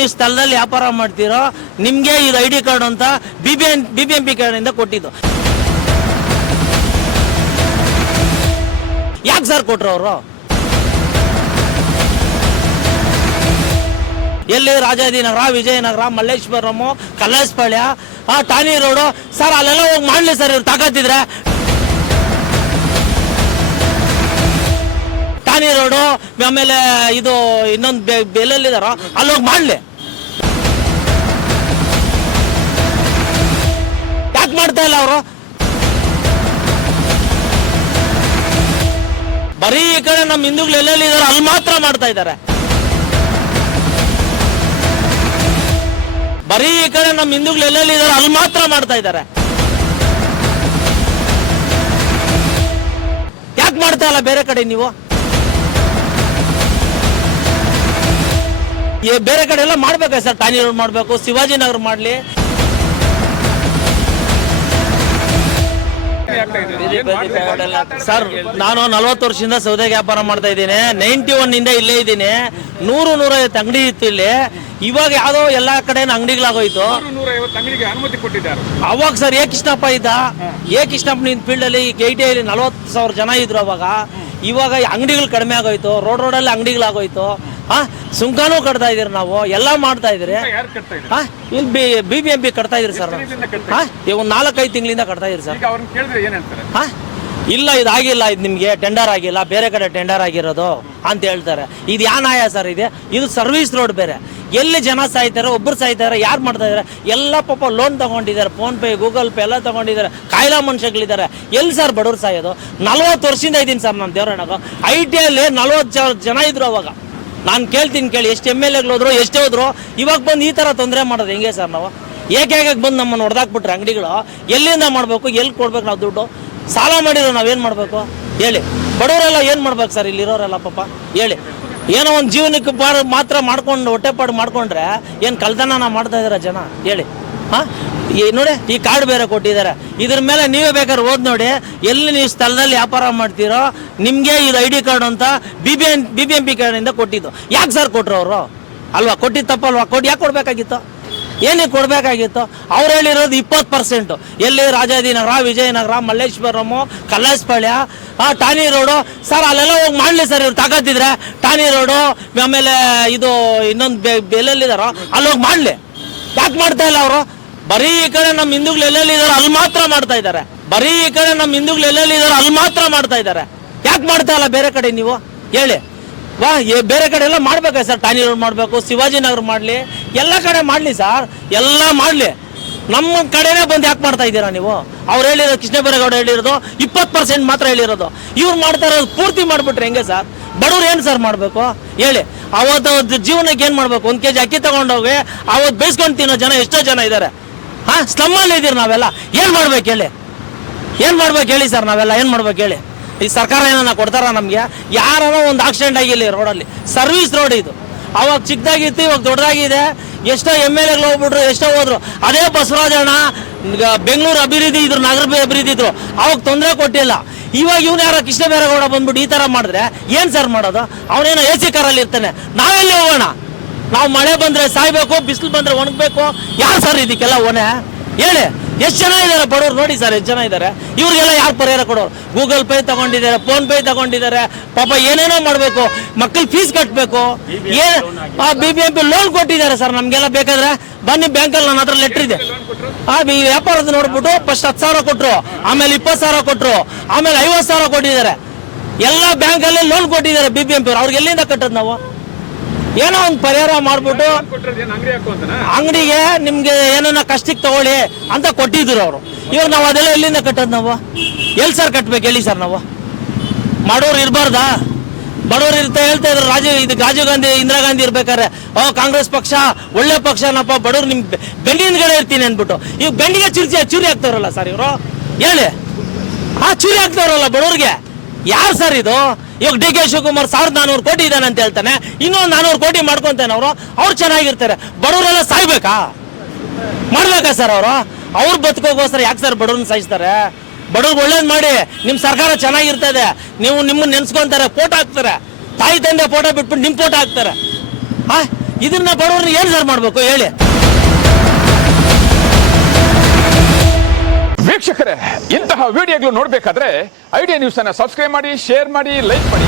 ನೀವು ಸ್ಥಳದಲ್ಲಿ ವ್ಯಾಪಾರ ಮಾಡ್ತೀರೋ ನಿಮಗೆ ಇದು ID ಕಾರ್ಡ್ ಅಂತ BBMP ಕಾರ್ಡಿಂದ ಕೊಟ್ಟಿದ್ದು. ಯಾಕೆ ಸರ್ ಕೊಟ್ರು ಅವರು? ಎಲ್ಲಿ ರಾಜಾಜಿನಗರ, ವಿಜಯನಗರ, ಮಲ್ಲೇಶ್ವರಂ, ಕಲ್ಲಾಸ್ಪಾಳ್ಯ, ಟಾನಿ ರೋಡು ಸರ್, ಅಲ್ಲೆಲ್ಲ ಹೋಗಿ ಮಾಡ್ಲಿ ಸರ್ ಇವ್ರು ತಾಕತ್ತಿದ್ರೆ. ಟಾನಿ ರೋಡು ಆಮೇಲೆ ಇದು ಇನ್ನೊಂದು ಎಲ್ಲೆಲ್ಲಿದಾರೋ ಅಲ್ಲಿ ಹೋಗಿ ಮಾಡ್ಲಿ. ಯಾಕೆ ಮಾಡ್ತಾ ಇಲ್ಲ ಅವರು? ಬರೀ ಈ ಕಡೆ ನಮ್ಮ ಹಿಂದೂಗಳು ಎಲ್ಲೆಲ್ಲಿದಾರೋ ಅಲ್ಲಿ ಮಾತ್ರ ಮಾಡ್ತಾ ಇದ್ದಾರೆ. ಬರೀ ಈ ಕಡೆ ನಮ್ಮ ಹಿಂದೂಗಳು ಎಲ್ಲೆಲ್ಲಿದಾರೋ ಅಲ್ಲಿ ಮಾತ್ರ ಮಾಡ್ತಾ ಇದ್ದಾರೆ. ಯಾಕೆ ಮಾಡ್ತಾ ಇಲ್ಲ ಬೇರೆ ಕಡೆ ನೀವು? ಬೇರೆ ಕಡೆ ಎಲ್ಲ ಮಾಡ್ಬೇಕಾ ಸರ್? ಟಾನಿ ರೋಡ್ ಮಾಡ್ಬೇಕು, ಶಿವಾಜಿನಗರ ಮಾಡ್ಲಿ. ಸರ್, ನಾನು 40 ವರ್ಷದಿಂದ ಸೌದೆಗೆ ವ್ಯಾಪಾರ ಮಾಡ್ತಾ ಇದ್ದೀನಿ. 91 ಇಂದ ಇಲ್ಲೇ ಇದ್ದೀನಿ. 100-150 ಅಂಗಡಿ ಇತ್ತು ಇಲ್ಲಿ. ಇವಾಗ ಯಾವ್ದೋ ಎಲ್ಲಾ ಕಡೆ ಅಂಗಡಿಗಳಾಗೋಯ್ತು. ಅವಾಗ ಸರ್ ಕೃಷ್ಣಪ್ಪ ಇದ್ದ. ಕೃಷ್ಣಪ್ಪ ನಿಂತ ಫೀಲ್ಡ್ ಅಲ್ಲಿ KTIಲಿ 40,000 ಜನ ಇದ್ರು ಅವಾಗ. ಇವಾಗ ಅಂಗಡಿಗಳು ಕಡಿಮೆ ಆಗೋಯ್ತು, ರೋಡಲ್ಲಿ ಅಂಗಡಿಗಳಾಗೋಯ್ತು. ಸುಂಕನೂ ಕಟ್ತಾ ಇದೀರಿ, ನಾವು ಎಲ್ಲ ಮಾಡ್ತಾ ಇದ್ರಿ. ಇಲ್ಲಿ BBMP ಕಟ್ತಾ ಇದ್ರಿ ಸರ್. ಒಂದು 4-5 ತಿಂಗಳಿಂದ ಕಟ್ತಾ ಇದ್ರಿ ಸರ್. ಇಲ್ಲ, ಇದಾಗಿಲ್ಲ, ಇದು ನಿಮ್ಗೆ ಟೆಂಡರ್ ಆಗಿಲ್ಲ, ಬೇರೆ ಕಡೆ ಟೆಂಡರ್ ಆಗಿರೋದು ಅಂತ ಹೇಳ್ತಾರೆ. ಇದು ಯಾ ನ್ಯಾಯ ಸರ್? ಇದು ಸರ್ವಿಸ್ ರೋಡ್ ಬೇರೆ. ಎಲ್ಲಿ ಜನ ಸಾಯ್ತಾರೆ, ಒಬ್ರು ಸಾಯ್ತಾರೆ, ಯಾರು ಮಾಡ್ತಾ ಇದಾರೆ? ಎಲ್ಲ ಪಾಪ ಲೋನ್ ತಗೊಂಡಿದ್ದಾರೆ, ಫೋನ್-ಪೇ, ಗೂಗಲ್ ಪೇ ಎಲ್ಲ ತಗೊಂಡಿದ್ದಾರೆ. ಕಾಯಿಲೆ ಮನುಷ್ಯಗಳಿದ್ದಾರೆ. ಎಲ್ಲಿ ಸರ್ ಬಡವ್ರು ಸಾಯೋದು? 40 ವರ್ಷದಿಂದ ಇದ್ದೀನಿ ಸರ್ ನಾನು ದೇವರಣ್ಣಗ. ITಯಲ್ಲಿ 40 ಜನ ಇದ್ರು ಅವಾಗ. ನಾನು ಕೇಳ್ತೀನಿ, ಕೇಳಿ, ಎಷ್ಟು MLAಗಳು ಹೋದ್ರು, ಎಷ್ಟೇ ಹೋದ್ರು. ಇವಾಗ ಬಂದು ಈ ಥರ ತೊಂದರೆ ಮಾಡೋದು ಹೆಂಗೆ ಸರ್? ನಾವು ಏಕೆ ಬಂದು ನಮ್ಮನ್ನು ಹೊಡೆದಾಕ್ಬಿಟ್ರೆ ಅಂಗಡಿಗಳು. ಎಲ್ಲಿಂದ ಮಾಡಬೇಕು? ಎಲ್ಲಿ ಕೊಡ್ಬೇಕು ನಾವು ದುಡ್ಡು? ಸಾಲ ಮಾಡಿರೋ ನಾವೇನು ಮಾಡಬೇಕು ಹೇಳಿ? ಬಡವರೆಲ್ಲ ಏನು ಮಾಡ್ಬೇಕು ಸರ್ ಇಲ್ಲಿರೋರೆಲ್ಲ ಪಾಪ? ಹೇಳಿ, ಏನೋ ಒಂದು ಜೀವನಕ್ಕೆ ಮಾತ್ರ ಮಾಡ್ಕೊಂಡು ಹೊಟ್ಟೆಪಾಡು ಮಾಡ್ಕೊಂಡ್ರೆ ಏನು ಕಳ್ತನ ಮಾಡ್ತಾ ಇದಾರೆ ಜನ? ಹೇಳಿ. ನೋಡಿ, ಈ ಕಾರ್ಡ್ ಬೇರೆ ಕೊಟ್ಟಿದ್ದಾರೆ. ಇದ್ರ ಮೇಲೆ ನೀವೇ ಬೇಕಾದ್ರೆ ಓದ್ ನೋಡಿ. ಎಲ್ಲಿ ನೀವು ಸ್ಥಳದಲ್ಲಿ ವ್ಯಾಪಾರ ಮಾಡ್ತೀರೋ ನಿಮಗೆ ಇದು ID ಕಾರ್ಡ್ ಅಂತ BBMP ಕಾರ್ಡಿಂದ ಕೊಟ್ಟಿದ್ದು. ಯಾಕೆ ಸರ್ ಕೊಟ್ರು ಅವರು? ಅಲ್ವಾ, ಕೊಟ್ಟಿದ್ದು ತಪ್ಪಲ್ವಾ? ಯಾಕೆ ಕೊಡ್ಬೇಕಾಗಿತ್ತು? ಏನಕ್ಕೆ ಕೊಡ್ಬೇಕಾಗಿತ್ತು? ಅವ್ರು ಹೇಳಿರೋದು 20%. ಎಲ್ಲಿ ರಾಜಾಜಿನಗರ, ವಿಜಯನಗರ, ಮಲ್ಲೇಶ್ವರಂ, ಕಲ್ಲಾಸ್ಪಾಳ್ಯ, ಟಾನಿ ರೋಡು ಸರ್, ಅಲ್ಲೆಲ್ಲ ಹೋಗಿ ಮಾಡ್ಲಿ ಸರ್ ಇವ್ರು ತಾಕತ್ತಿದ್ರೆ. ಟಾನಿ ರೋಡು ಆಮೇಲೆ ಇದು ಇನ್ನೊಂದು ಎಲ್ಲೆಲ್ಲಿದಾರೋ ಅಲ್ಲಿ ಹೋಗಿ ಮಾಡ್ಲಿ. ಯಾಕೆ ಮಾಡ್ತಾ ಇಲ್ಲ ಅವರು? ಬರೀ ಈ ಕಡೆ ನಮ್ಮ ಹಿಂದೂಗಳು ಎಲ್ಲೆಲ್ಲಿದಾರೋ ಅಲ್ಲಿ ಮಾತ್ರ ಮಾಡ್ತಾ ಇದ್ದಾರೆ. ಬರೀ ಈ ಕಡೆ ನಮ್ಮ ಹಿಂದೂಗಳು ಎಲ್ಲೆಲ್ಲಿದಾರೋ ಅಲ್ಲಿ ಮಾತ್ರ ಮಾಡ್ತಾ ಇದ್ದಾರೆ. ಯಾಕೆ ಮಾಡ್ತಾ ಇಲ್ಲ ಬೇರೆ ಕಡೆ ನೀವು? ಹೇಳಿ. ಬೇರೆ ಕಡೆ ಎಲ್ಲ ಮಾಡ್ಬೇಕಾ ಸರ್? ಟಾನಿ ರೋಡ್ ಮಾಡಬೇಕು, ಶಿವಾಜಿನಗರ ಮಾಡಲಿ, ಎಲ್ಲ ಕಡೆ ಮಾಡಲಿ ಸರ್, ಎಲ್ಲ ಮಾಡಲಿ. ನಮ್ಮ ಕಡೆನೇ ಬಂದು ಯಾಕೆ ಮಾಡ್ತಾ ಇದ್ದೀರಾ ನೀವು? ಅವ್ರು ಹೇಳಿರೋದು, ಕೃಷ್ಣಬೈರೇಗೌಡ ಹೇಳಿರೋದು 20% ಮಾತ್ರ ಹೇಳಿರೋದು. ಇವ್ರು ಮಾಡ್ತಾ ಇರೋದು ಪೂರ್ತಿ ಮಾಡಿಬಿಟ್ರೆ ಹೆಂಗೆ ಸರ್? ಬಡವ್ರು ಏನು ಸರ್ ಮಾಡಬೇಕು ಹೇಳಿ? ಅವತ್ತು ಜೀವನಕ್ಕೆ ಏನು ಮಾಡಬೇಕು? 1 kg ಅಕ್ಕಿ ತಗೊಂಡೋಗಿ ಅವತ್ತು ಬೇಯಿಸ್ಕೊಂಡು ತಿನ್ನೋ ಜನ ಎಷ್ಟೋ ಜನ ಇದ್ದಾರೆ. ಸ್ಲಮ್ಮಲ್ಲಿ ಇದ್ದೀರಿ ನಾವೆಲ್ಲ. ಏನು ಮಾಡ್ಬೇಕು ಹೇಳಿ? ಏನು ಮಾಡ್ಬೇಕು ಹೇಳಿ ಸರ್? ನಾವೆಲ್ಲ ಏನು ಮಾಡ್ಬೇಕು ಹೇಳಿ? ಈ ಸರ್ಕಾರ ಏನನ್ನ ಕೊಡ್ತಾರ ನಮಗೆ? ಯಾರೋ ಒಂದು ಆಕ್ಸಿಡೆಂಟ್ ಆಗಿಲ್ಲ ರೋಡಲ್ಲಿ. ಸರ್ವಿಸ್ ರೋಡ್ ಇದು. ಅವಾಗ ಚಿಕ್ಕದಾಗಿತ್ತು, ಇವಾಗ ದೊಡ್ಡದಾಗಿದೆ. ಎಷ್ಟೋ MLAಗಳು ಹೋಗ್ಬಿಟ್ರು, ಎಷ್ಟೋ ಹೋದ್ರು. ಅದೇ ಬಸವರಾಜಣ್ಣ ಬೆಂಗಳೂರು ಅಭಿವೃದ್ಧಿ ಇದ್ರು, ನಗರ ಅಭಿವೃದ್ಧಿ ಇದ್ರು, ಅವಾಗ ತೊಂದರೆ ಕೊಟ್ಟಿಲ್ಲ. ಇವಾಗ ಇವನು ಯಾರೋ ಕೃಷ್ಣಬೈರೇಗೌಡ ಬಂದ್ಬಿಟ್ಟು ಈ ಥರ ಮಾಡಿದ್ರೆ ಏನು ಸರ್ ಮಾಡೋದು? ಅವನೇನೋ AC ಕಾರಲ್ಲಿ ಇರ್ತಾನೆ, ನಾವೆಲ್ಲಿ ಹೋಗೋಣ? ನಾವು ಮಳೆ ಬಂದರೆ ಸಾಯ್ಬೇಕು, ಬಿಸಿಲು ಬಂದರೆ ಒಣಗಬೇಕು. ಯಾರು ಸರ್ ಇದಕ್ಕೆಲ್ಲ ಹೊಣೆ ಹೇಳಿ? ಎಷ್ಟು ಜನ ಇದ್ದಾರೆ ಬಡವ್ರು ನೋಡಿ ಸರ್, ಎಷ್ಟು ಜನ ಇದ್ದಾರೆ. ಇವ್ರಿಗೆಲ್ಲ ಯಾರು ಪರಿಹಾರ ಕೊಡೋರು? ಗೂಗಲ್ ಪೇ ತಗೊಂಡಿದ್ದಾರೆ, ಫೋನ್-ಪೇ ತಗೊಂಡಿದ್ದಾರೆ. ಪಾಪ ಏನೇನೋ ಮಾಡಬೇಕು, ಮಕ್ಕಳು ಫೀಸ್ ಕಟ್ಟಬೇಕು. BBMP ಲೋನ್ ಕೊಟ್ಟಿದ್ದಾರೆ ಸರ್ ನಮಗೆಲ್ಲ. ಬೇಕಾದ್ರೆ ಬನ್ನಿ, ಬ್ಯಾಂಕಲ್ಲಿ ನನ್ನ ಹತ್ರ ಲೆಟ್ರ್ ಇದೆ. ವ್ಯಾಪಾರದ ನೋಡ್ಬಿಟ್ಟು ಫಸ್ಟ್ 10,000 ಕೊಟ್ಟರು, ಆಮೇಲೆ 20,000 ಕೊಟ್ಟರು, ಆಮೇಲೆ 50,000 ಕೊಟ್ಟಿದ್ದಾರೆ. ಎಲ್ಲ ಬ್ಯಾಂಕಲ್ಲಿ ಲೋನ್ ಕೊಟ್ಟಿದ್ದಾರೆ BBMP. ಅವ್ರಿಗೆ ಎಲ್ಲಿಂದ ಕಟ್ಟೋದು ನಾವು? ಏನೋ ಒಂದು ಪರಿಹಾರ ಮಾಡ್ಬಿಟ್ಟು ಅಂಗಡಿಗೆ ನಿಮ್ಗೆ ಏನನ್ನ ಕಷ್ಟಕ್ಕೆ ತಗೊಳ್ಳಿ ಅಂತ ಕೊಟ್ಟಿದ್ರು ಅವರು. ಇವಾಗ ನಾವು ಅದೆಲ್ಲ ಎಲ್ಲಿಂದ ಕಟ್ಟೋದು? ನಾವು ಎಲ್ಲಿ ಸರ್ ಕಟ್ಬೇಕು ಹೇಳಿ ಸರ್? ನಾವು ಮಾಡೋರು ಇರಬಾರ್ದಾ? ಬಡವರು ಹೇಳ್ತಾ ಇದ್ರು ರಾಜೀವ್ ಗಾಂಧಿ, ಇಂದಿರಾ ಗಾಂಧಿ ಇರ್ಬೇಕಾದ್ರೆ ಕಾಂಗ್ರೆಸ್ ಪಕ್ಷ ಒಳ್ಳೆ ಪಕ್ಷನಪ್ಪ, ಬಡವ್ರು ನಿಮ್ ಬೆಂಡಿ ಹಿಂದ್ಗಡೆ ಇರ್ತೀನಿ ಅಂದ್ಬಿಟ್ಟು. ಇವಾಗ ಬೆಂಡಿಗೆ ಚೂರಿ ಆಗ್ತಾರಲ್ಲ ಸರ್ ಇವರು, ಹೇಳಿ. ಚೂರಿ ಆಗ್ತಾರಲ್ಲ ಬಡವ್ರಿಗೆ. ಯಾರು ಸರ್ ಇದು? ಇವಾಗ DK ಶಿವಕುಮಾರ್ 1,400 ಕೋಟಿ ಇದ್ದಾನೆ ಅಂತ ಹೇಳ್ತಾನೆ, ಇನ್ನೊಂದು 400 ಕೋಟಿ ಮಾಡ್ಕೊಂತಾನೆ. ಅವ್ರು ಚೆನ್ನಾಗಿರ್ತಾರೆ, ಬಡವರೆಲ್ಲ ಸಾಯ್ಬೇಕಾ? ಮಾಡ್ಬೇಕಾ ಸರ್ ಅವರು? ಅವ್ರು ಬದುಕೋಗೋಸ್ಕರ ಯಾಕೆ ಸರ್ ಬಡವ್ರನ್ನ ಸಾಯಿಸ್ತಾರೆ? ಬಡವ್ರಿಗೆ ಒಳ್ಳೇದು ಮಾಡಿ, ನಿಮ್ಮ ಸರ್ಕಾರ ಚೆನ್ನಾಗಿರ್ತದೆ, ನಿಮ್ಮನ್ನ ನೆನ್ಸ್ಕೊಂತಾರೆ, ಫೋಟೋ ಹಾಕ್ತಾರೆ, ತಾಯಿ ತಂದೆ ಫೋಟೋ ಬಿಟ್ಬಿಟ್ಟು ನಿಮ್ಮ ಫೋಟೋ ಹಾಕ್ತಾರೆ. ಇದನ್ನ ಬಡವ್ರನ್ನ ಏನ್ ಸರ್ ಮಾಡ್ಬೇಕು ಹೇಳಿ. ವೀಕ್ಷಕರೇ, ಇಂತಹ ವಿಡಿಯೋಗಳು ನೋಡಬೇಕಾದ್ರೆ ಐಡಿಯಾ ನ್ಯೂಸ್ ಅನ್ನ ಸಬ್ಸ್ಕ್ರೈಬ್ ಮಾಡಿ, ಶೇರ್ ಮಾಡಿ, ಲೈಕ್ ಮಾಡಿ.